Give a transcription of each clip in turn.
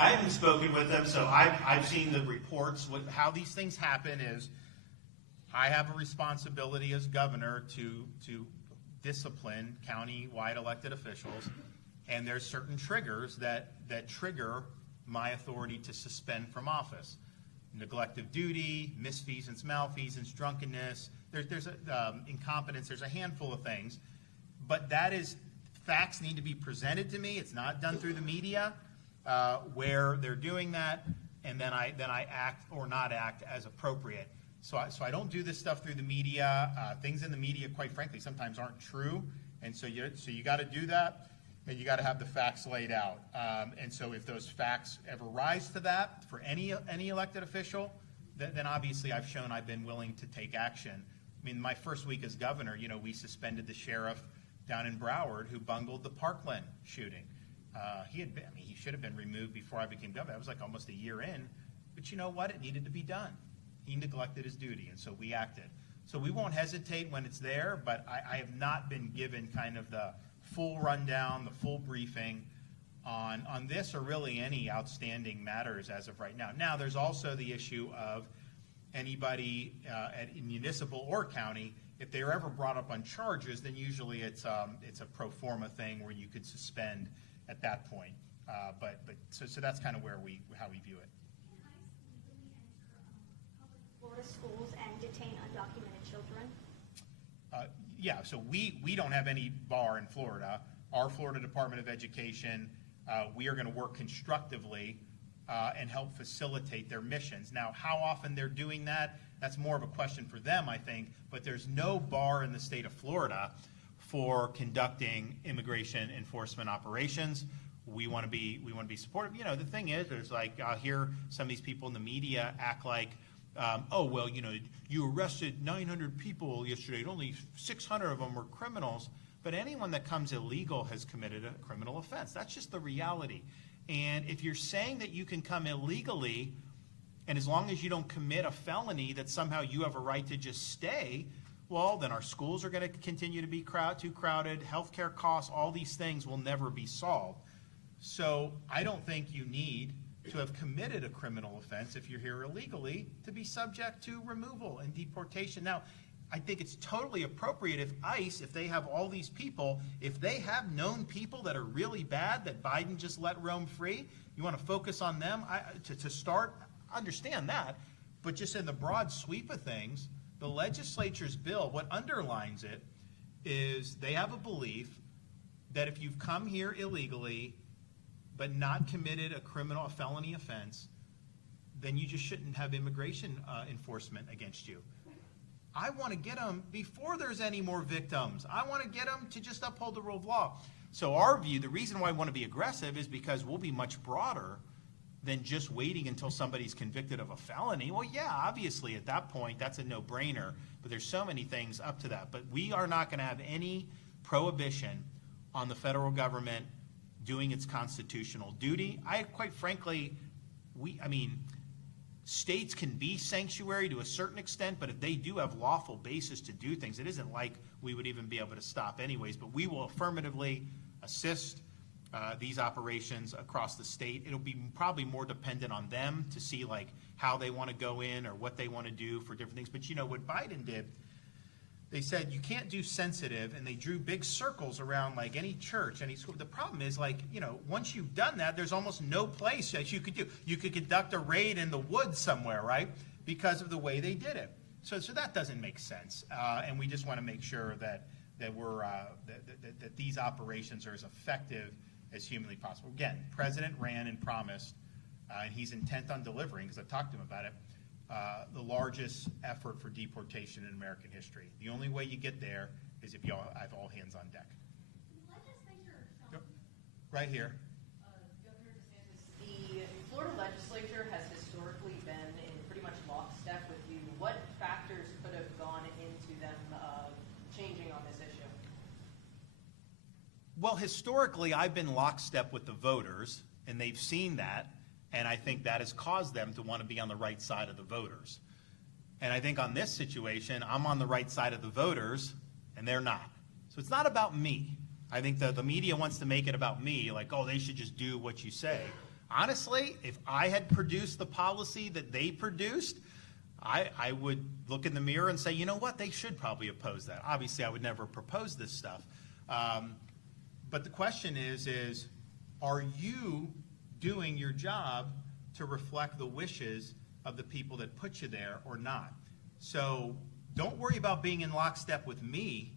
I haven't spoken with them, so I've seen the reports. How these things happen is I have a responsibility as governor to discipline county-wide elected officials, and there's certain triggers that trigger my authority to suspend from office. Neglect of duty, misfeasance, malfeasance, drunkenness, there's incompetence, there's a handful of things. But that is, facts need to be presented to me. It's not done through the media where they're doing that, and then I act or not act as appropriate. So I don't do this stuff through the media. Things in the media, quite frankly, sometimes aren't true, and so you got to do that, and you got to have the facts laid out. And so if those facts ever rise to that for any elected official, then obviously I've shown I've been willing to take action. I mean, my first week as governor, we suspended the sheriff down in Broward who bungled the Parkland shooting. He should have been removed before I became governor. That was like almost a year in, but you know what? It needed to be done. He neglected his duty, and so we acted. So we won't hesitate when it's there, but I have not been given kind of the full rundown, the full briefing on this or really any outstanding matters as of right now. Now, there's also the issue of anybody at municipal or county, if they are ever brought up on charges, then usually it's a pro forma thing where you could suspend at that point. So that's kind of how we view it. Florida schools and detain undocumented children? Yeah, so we don't have any bar in Florida. Our Florida Department of Education, we are going to work constructively and help facilitate their missions. Now, how often they're doing that, that's more of a question for them, I think, but there's no bar in the state of Florida for conducting immigration enforcement operations. We want to be supportive. The thing is, there's like, I'll hear some of these people in the media act like, you arrested 900 people yesterday, and only 600 of them were criminals. But anyone that comes illegal has committed a criminal offense. That's just the reality. And if you're saying that you can come illegally, and as long as you don't commit a felony, that somehow you have a right to just stay, well, then our schools are going to continue to be too crowded. Healthcare costs, all these things will never be solved. So I don't think you need to have committed a criminal offense if you're here illegally to be subject to removal and deportation. Now, I think it's totally appropriate if ICE, if they have all these people, if they have known people that are really bad that Biden just let roam free, you want to focus on them to start, understand that. But just in the broad sweep of things, the legislature's bill, what underlines it is they have a belief that if you've come here illegally but not committed a felony offense, then you just shouldn't have immigration enforcement against you. I want to get them before there's any more victims. I want to get them to just uphold the rule of law. So our view, the reason why I want to be aggressive is because we'll be much broader than just waiting until somebody's convicted of a felony. Well, yeah, obviously at that point, that's a no-brainer, but there's so many things up to that. But we are not going to have any prohibition on the federal government doing its constitutional duty. Quite frankly, states can be sanctuary to a certain extent, but if they do have lawful basis to do things, it isn't like we would even be able to stop anyways. But we will affirmatively assist these operations across the state. It'll be probably more dependent on them to see like how they want to go in or what they want to do for different things. But what Biden did, they said you can't do sensitive, and they drew big circles around like any church, any school. The problem is once you've done that, there's almost no place that you could do. You could conduct a raid in the woods somewhere, right? Because of the way they did it. So that doesn't make sense, and we just want to make sure that we're that these operations are as effective as humanly possible. Again, President ran and promised, and he's intent on delivering, because I've talked to him about it, the largest effort for deportation in American history. The only way you get there is if you have all hands on deck. Legislature, Yep. Right here. Governor DeSantis, the Florida Legislature has historically been in pretty much lockstep with you. What factors could have gone into them changing on this issue? Well, historically, I've been lockstep with the voters, and they've seen that. And I think that has caused them to want to be on the right side of the voters. And I think on this situation, I'm on the right side of the voters, and they're not. So it's not about me. I think the media wants to make it about me, like, oh, they should just do what you say. honestly, if I had produced the policy that they produced, I would look in the mirror and say, you know what, they should probably oppose that. Obviously, I would never propose this stuff. But the question is are you doing your job to reflect the wishes of the people that put you there or not? So don't worry about being in lockstep with me.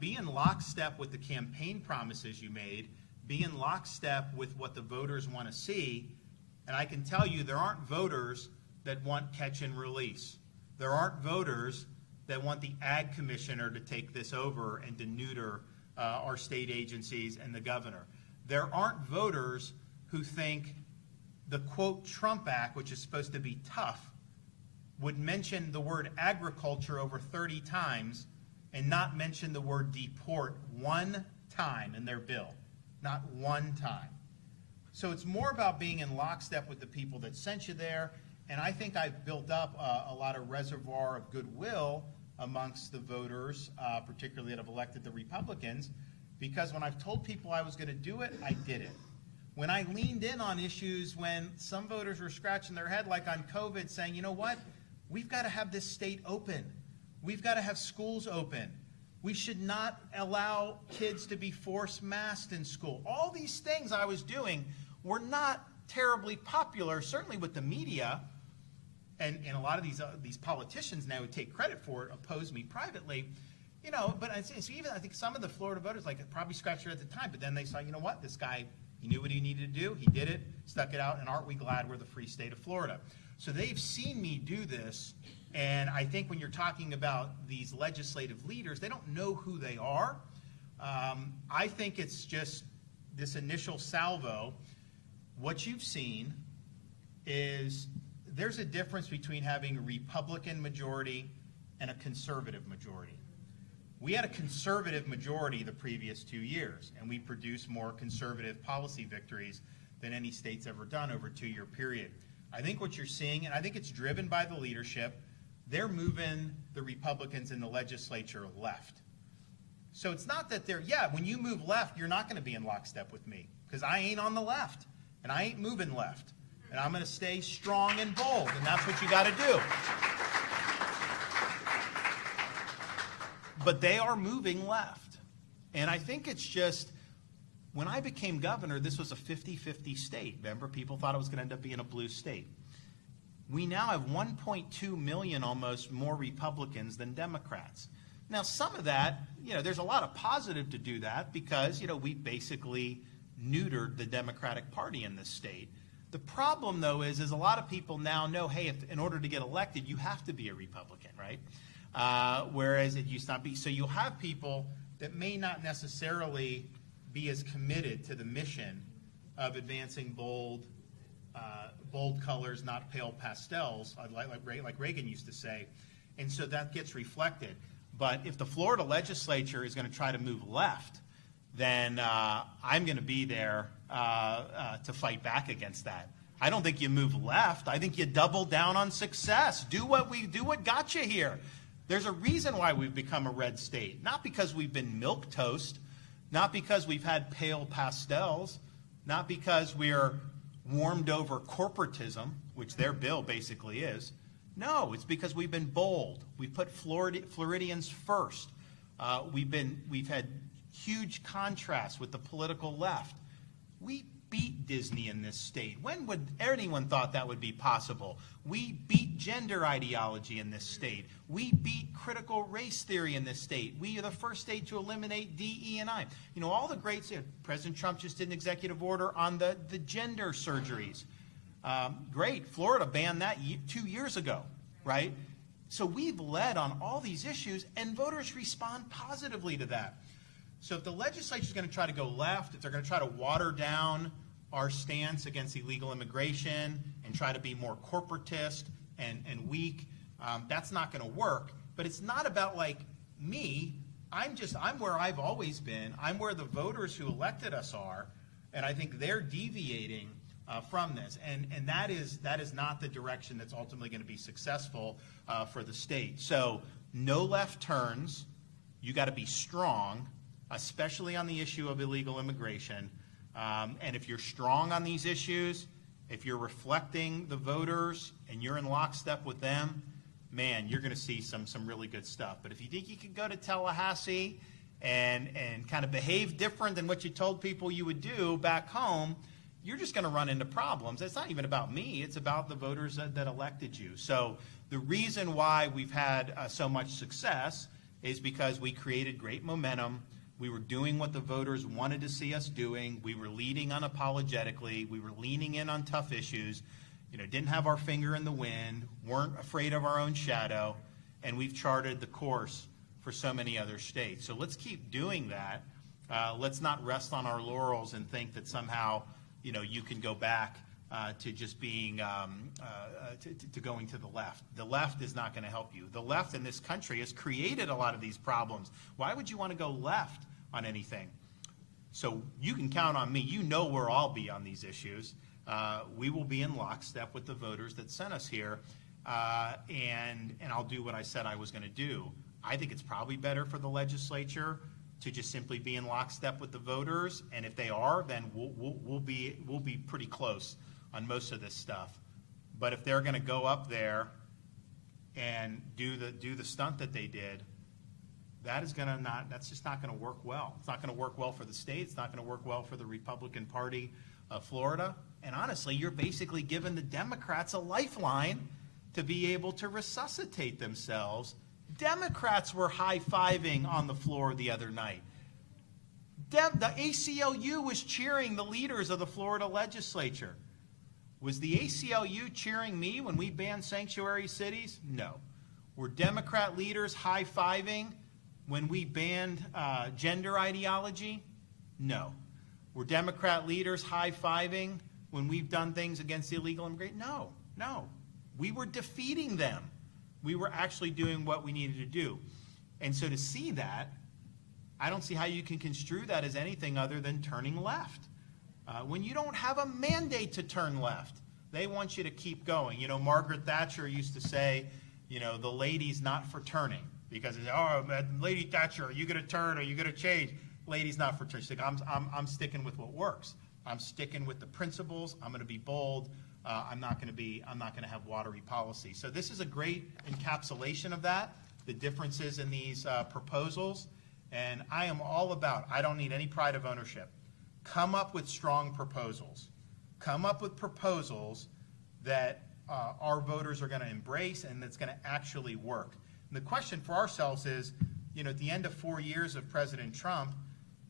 Be in lockstep with the campaign promises you made. Be in lockstep with what the voters want to see. And I can tell you there aren't voters that want catch and release. There aren't voters that want the ag commissioner to take this over and to neuter our state agencies and the governor. There aren't voters who think the quote Trump Act, which is supposed to be tough, would mention the word agriculture over 30 times and not mention the word deport one time in their bill. Not one time. So it's more about being in lockstep with the people that sent you there. And I think I've built up a lot of reservoir of goodwill amongst the voters, particularly that have elected the Republicans, because when I've told people I was going to do it, I did it. When I leaned in on issues when some voters were scratching their head, like on COVID, saying, you know what, we've got to have this state open. We've got to have schools open. We should not allow kids to be forced masked in school. All these things I was doing were not terribly popular, certainly with the media. And a lot of these politicians now who take credit for it oppose me privately, you know. But so even I think some of the Florida voters probably scratched their head at the time, but then they saw, you know what, this guy, he knew what he needed to do, he did it, stuck it out, and aren't we glad we're the free state of Florida? So they've seen me do this, and I think when you're talking about these legislative leaders, they don't know who they are. I think it's just this initial salvo. What you've seen is there's a difference between having a Republican majority and a conservative majority. We had a conservative majority the previous 2 years, and we produced more conservative policy victories than any state's ever done over a 2-year period. I think what you're seeing, and I think it's driven by the leadership, they're moving the Republicans in the legislature left. So it's not that when you move left, you're not going to be in lockstep with me, because I ain't on the left, and I ain't moving left. And I'm going to stay strong and bold, and that's what you got to do. But they are moving left. And I think it's just, when I became governor, this was a 50-50 state. Remember, people thought it was going to end up being a blue state. We now have 1.2 million almost more Republicans than Democrats. Now, some of that, there's a lot of positive to do that because, we basically neutered the Democratic Party in this state. The problem, though, is a lot of people now know, hey, in order to get elected, you have to be a Republican, right? Whereas it used not be. So you'll have people that may not necessarily be as committed to the mission of advancing bold colors, not pale pastels, like Reagan used to say. And so that gets reflected. But if the Florida legislature is going to try to move left, then I'm going to be there to fight back against that. I don't think you move left. I think you double down on success. Do what got you here. There's a reason why we've become a red state. Not because we've been milquetoast, not because we've had pale pastels, not because we're warmed over corporatism, which their bill basically is. No, it's because we've been bold. We put Floridians first. We've had huge contrast with the political left. We beat Disney in this state. When would anyone thought that would be possible? We beat gender ideology in this state. We beat critical race theory in this state. We are the first state to eliminate DE&I. All the great states. President Trump just did an executive order on the gender surgeries. Great. Florida banned that 2 years ago, right? So we've led on all these issues, and voters respond positively to that. So if the legislature is going to try to go left, if they're going to try to water down our stance against illegal immigration and try to be more corporatist and weak, that's not going to work. But it's not about me. I'm where I've always been. I'm where the voters who elected us are, and I think they're deviating from this. And that is not the direction that's ultimately going to be successful for the state. So no left turns. You got to be strong, especially on the issue of illegal immigration. And if you're strong on these issues, if you're reflecting the voters and you're in lockstep with them, man, you're going to see some really good stuff. But if you think you can go to Tallahassee and kind of behave different than what you told people you would do back home, you're just going to run into problems. It's not even about me. It's about the voters that elected you. So the reason why we've had so much success is because we created great momentum. We were doing what the voters wanted to see us doing. We were leading unapologetically. We were leaning in on tough issues. Didn't have our finger in the wind, weren't afraid of our own shadow, and we've charted the course for so many other states. So let's keep doing that. Let's not rest on our laurels and think that somehow, you can go back to just being, to going to the left. The left is not going to help you. The left in this country has created a lot of these problems. Why would you want to go left on anything? So you can count on me. You know where I'll be on these issues. We will be in lockstep with the voters that sent us here, and I'll do what I said I was going to do. I think it's probably better for the legislature to just simply be in lockstep with the voters, and if they are, then we'll be pretty close on most of this stuff. But if they're going to go up there and do the stunt that they did, that's just not going to work well. It's not going to work well for the state. It's not going to work well for the Republican Party of Florida. And honestly, you're basically giving the Democrats a lifeline to be able to resuscitate themselves. Democrats were high-fiving on the floor the other night. The ACLU was cheering the leaders of the Florida Legislature. Was the ACLU cheering me when we banned sanctuary cities? No. Were Democrat leaders high-fiving when we banned gender ideology? No. Were Democrat leaders high-fiving when we've done things against illegal immigration? No, no. We were defeating them. We were actually doing what we needed to do. And so to see that, I don't see how you can construe that as anything other than turning left. When you don't have a mandate to turn left, they want you to keep going. Margaret Thatcher used to say, the lady's not for turning. Because, Lady Thatcher, are you going to turn? Are you going to change? Lady's not for turning. She's like, I'm sticking with what works. I'm sticking with the principles. I'm going to be bold. I'm not going to have watery policy. So this is a great encapsulation of that, the differences in these proposals. And I am all about, I don't need any pride of ownership. Come up with strong proposals. Come up with proposals that our voters are going to embrace and that's going to actually work. And the question for ourselves is, at the end of 4 years of President Trump,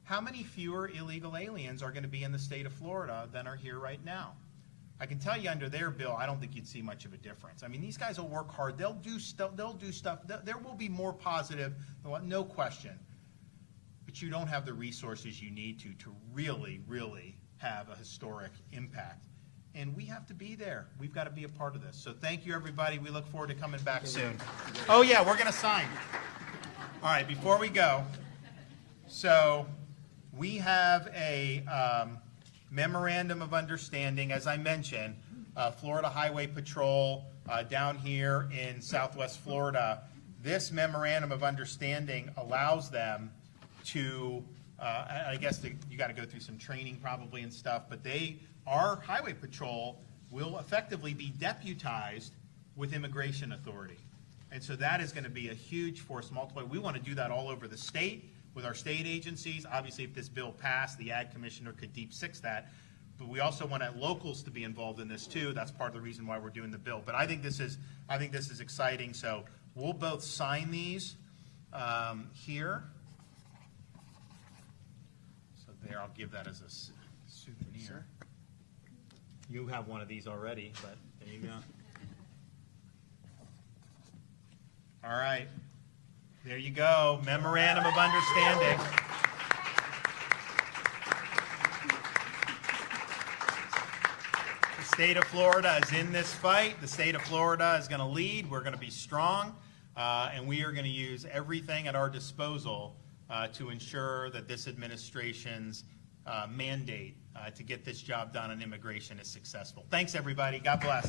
how many fewer illegal aliens are going to be in the state of Florida than are here right now? I can tell you under their bill, I don't think you'd see much of a difference. I mean, these guys will work hard. They'll do stuff. There will be more positive, no question. But you don't have the resources you need to really, really have a historic impact. And we have to be there. We've got to be a part of this. So thank you, everybody. We look forward to coming back soon. Oh, yeah, we're going to sign. All right, before we go, so we have a Memorandum of Understanding, as I mentioned, Florida Highway Patrol down here in Southwest Florida. This Memorandum of Understanding allows them to, I guess you got to go through some training probably and stuff, but our Highway Patrol will effectively be deputized with immigration authority. And so that is going to be a huge force multiplier. We want to do that all over the state with our state agencies. Obviously, if this bill passed, the Ag Commissioner could deep six that. But we also want locals to be involved in this too. That's part of the reason why we're doing the bill. But I think this is exciting. So we'll both sign these here. So there, I'll give that as a souvenir. You have one of these already, but there you go. All right. There you go. Memorandum of Understanding. The state of Florida is in this fight. The state of Florida is going to lead. We're going to be strong. And we are going to use everything at our disposal to ensure that this administration's mandate to get this job done on immigration is successful. Thanks, everybody. God bless.